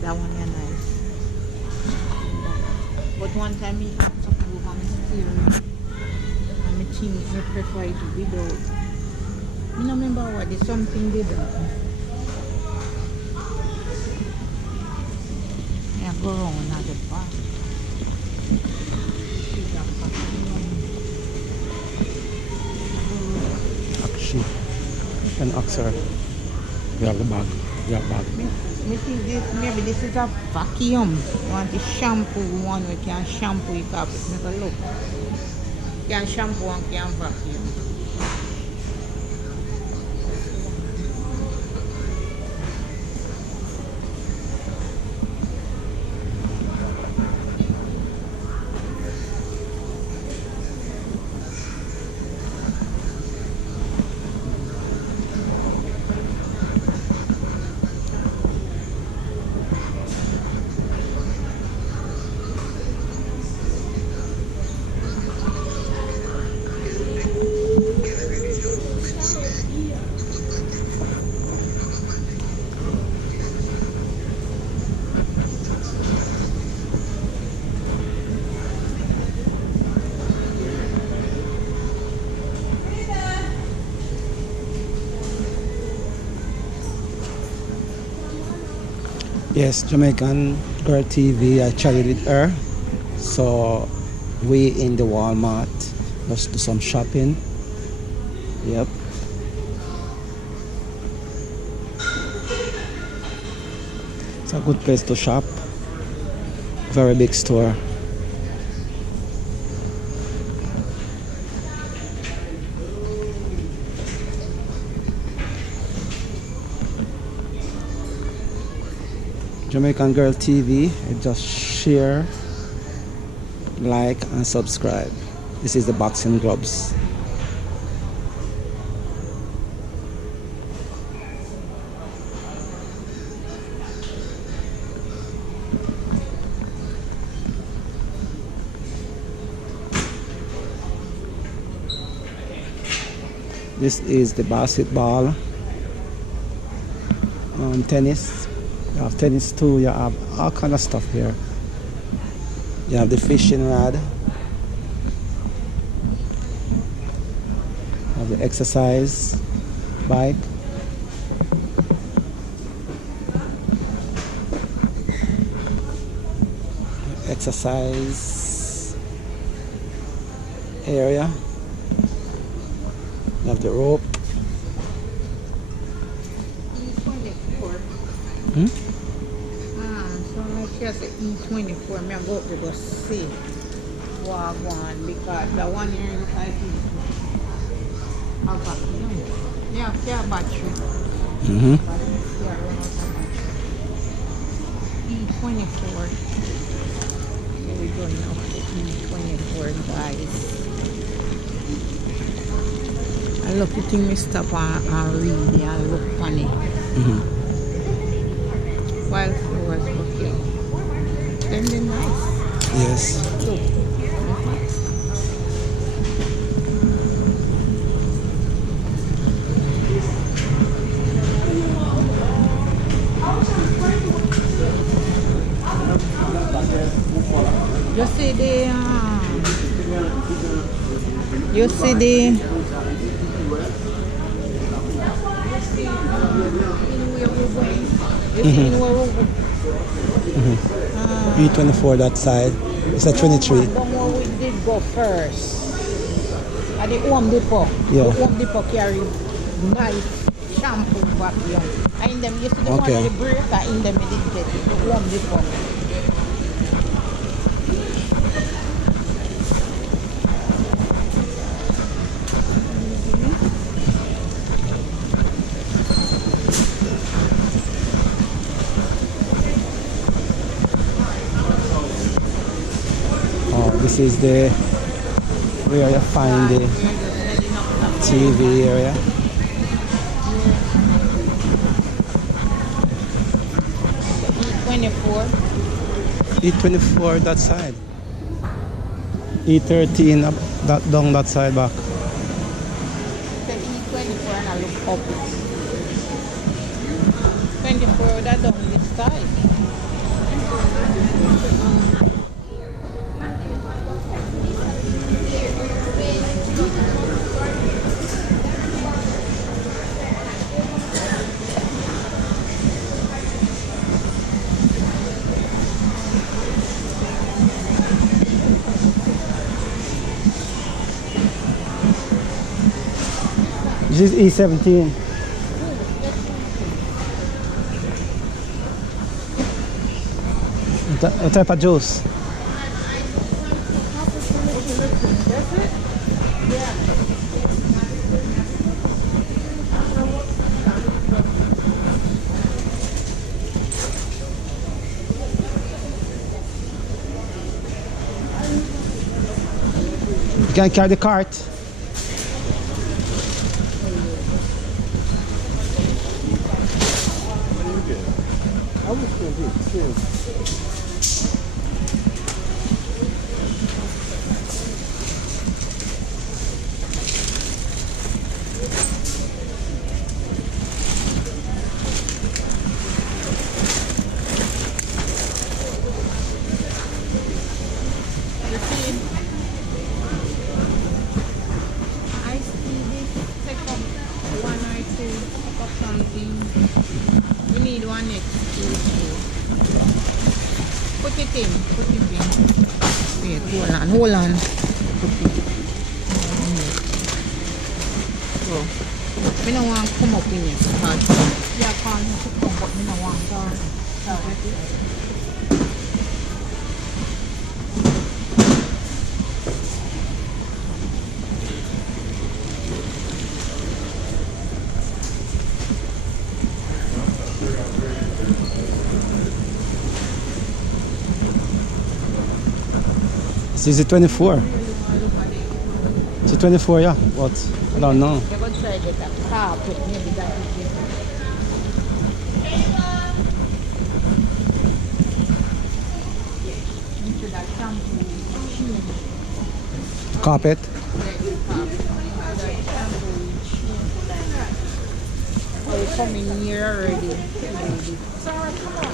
That one is nice. But one time me have something over my steering and me think me prefer it without. Me no remember what the something did happen. Yeah, go wrong at the back. Actually, you can ask her. You have the bag. You have bag. Me think this maybe this is a vacuum. You want to shampoo one we can shampoo it up. Make a look. Can shampoo and can vacuum. Yes, Jamaican Girl TV. I chatted with her. So we in the Walmart. Let's do some shopping. Yep. It's a good place to shop. Very big store. Jamaican Girl TV. Just share, like, and subscribe. This is the boxing gloves. This is the basketball, tennis. You have tennis too. You have all kind of stuff here. You have the fishing rod. You have the exercise bike. Exercise area. You have the rope. Hmm? So like just E24, me I go up to go see what one because the one here is I think a vacuum. Yeah, yeah, battery. Mm-hmm. But yeah, run out of battery. E24. Here we go now for the E24 guys. I look at thing me stop and read and look on it. Mm-hmm. Wildflowers bouquet. Them they nice. Yes. Look. You see the you see the E24 that side. It's a 23. The one we did go first. At the Home Depot. Yeah. The Home Depot carry nice shampoo vacuum. And in them, you see the one Okay. with the breaker in them, it didn't get it. The Home Depot. Oh, this is the where you find the TV area. E24. E24 that side. E13 up that down that side back. The E24 and I look up. 24 that down this side. This is E17. What type of juice? That's it? You can carry the cart. You see, I see this. Take up one or two, pick up something. We need one next to put it in, put it in. Wait, hold on. So, we don't want to come up in here. Yeah, call me to come, but we don't want to. This is a 24. It's a 24, yeah. What? I don't know. They're going to try to get a carpet, maybe that is it. Into that shampoo machine. Carpet. That shampoo machine. Oh, it's coming here already. Sarah, come on.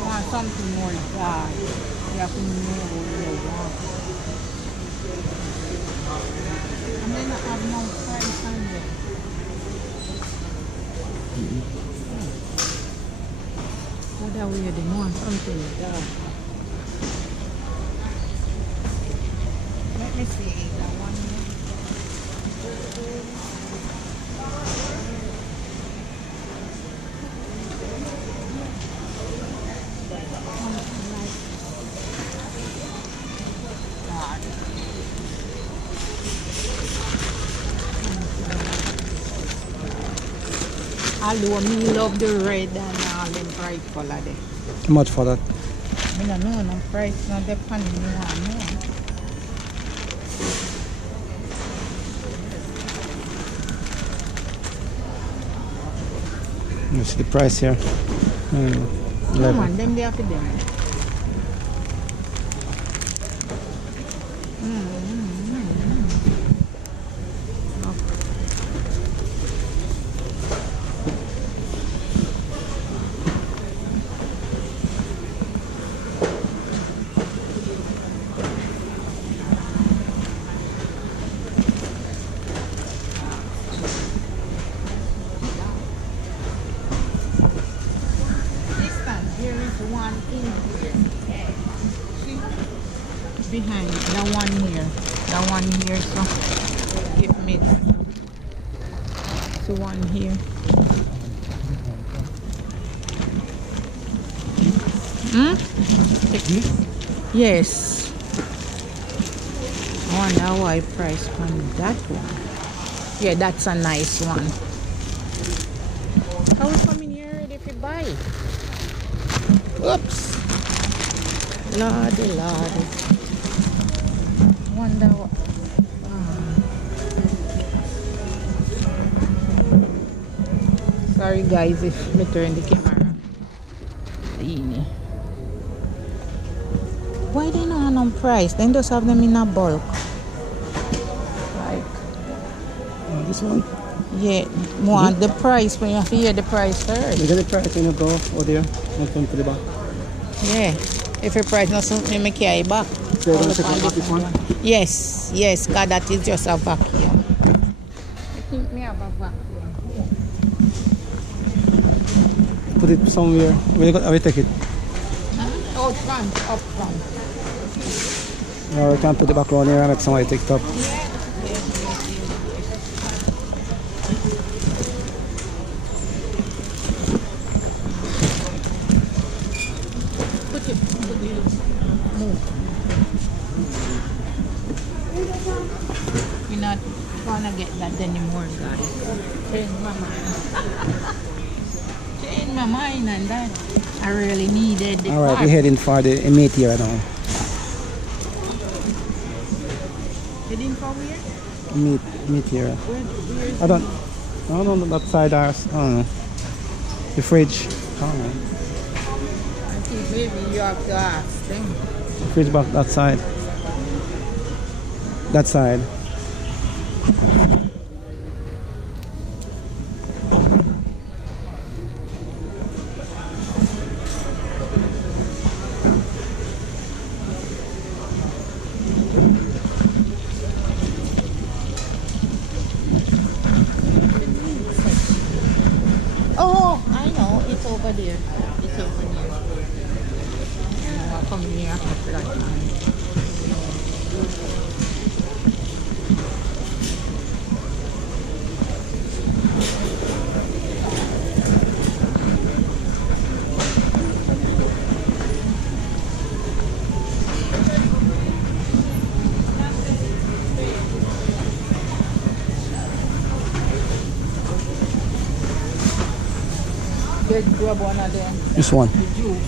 Want something more dark. You have to know what you want. And then I have no price on there. What are we doing? Want something dark. Let me see that one here. Although me love the red and all them bright color there. How much for that? I don't know, no price, not depending on me want no. You see the price here. Come on, them they have to them. One in here. See? Behind the one here. The one here, so give me the one here. Hmm? Yes. I wonder why price on that one. Yeah, that's a nice one. How we come in here already if you buy it? Oops. Lordy, lordy. Wonder what. Sorry guys if I turn the camera. Why they not on price? They just have them in a bulk. Like This one? Yeah, want the price, but you have to hear the price first. You get the price when you go out there and come to the back. Yeah. If your price not suit me, I carry back. So you're going to take out this one? Yes, yes, because that is just a vacuum. I think me have a vacuum. Put it somewhere. Where you go? We take it. Out front, up front. Or we can put it back around here and make somebody take it up. Put it, move. We're not gonna get that anymore, guys. Change my mind. Change my mind and that. I really needed the Alright, part. we're heading for the meat here now. Heading from here? Meat here. Where's I don't know that side ours. I don't know. The fridge. I don't know. I think maybe you have to ask them. Fridge back that side. That side. Oh, I know. It's over there. It's over there. I'll come here after that time. Let's grab one of them. This one. The juice.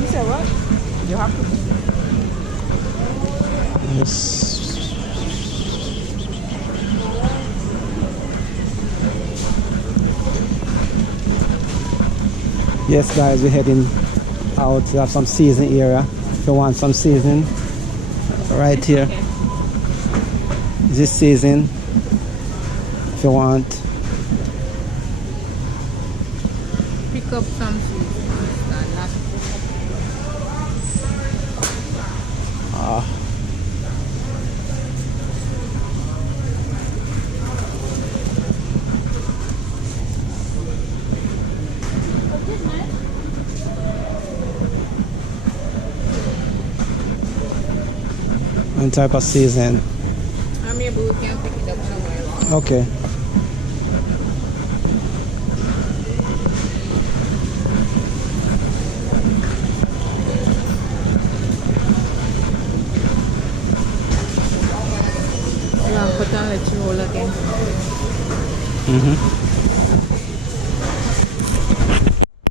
You said what? You have to. Yes. Yes, guys, we're heading out to have some seasoning area. If you want some seasoning, right here. This season, if you want. Pick up some food. One type of season. Maybe we can pick it up somewhere. Okay. You want to put on the roll again? Mm-hmm.